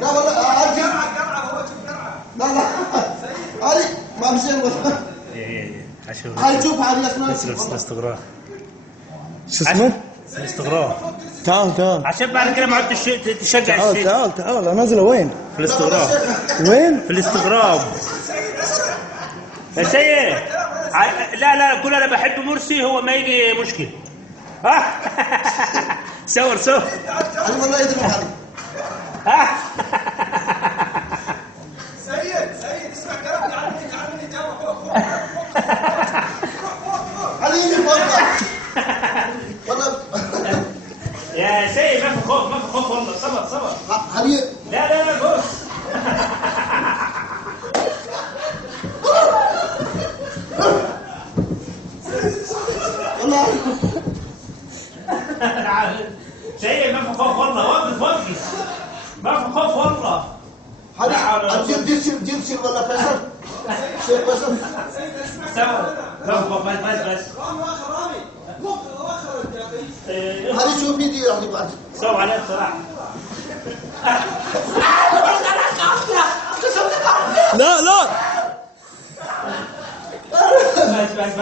لا والله قرعه هو شوف قرعه. لا هذه ما في شيء والله. هاي شوف هذه اسمها الاستغراب. شو اسمه؟ الاستغراب. تعال عشان بعد كده ما عدت تشجع الشيء. تعال انزله وين؟ في الاستغراب. وين؟ في الاستغراب. يا سيد لا قول انا بحب مرسي هو ما يجي مشكل. ها صور علي والله يدري علي. ها سيد اسمع كلام تعال جوا علي والله والله. يا سيد ما في خوف والله. صبر علي. لا بص. والله سيد ما في خوف والله. وقف ما في خوف والله. علي جيل ولا فيصل. شيخ فيصل سوا ما في خوف بس علي شو بيدي يعني بعد سوا عليه الصراحه. لا بس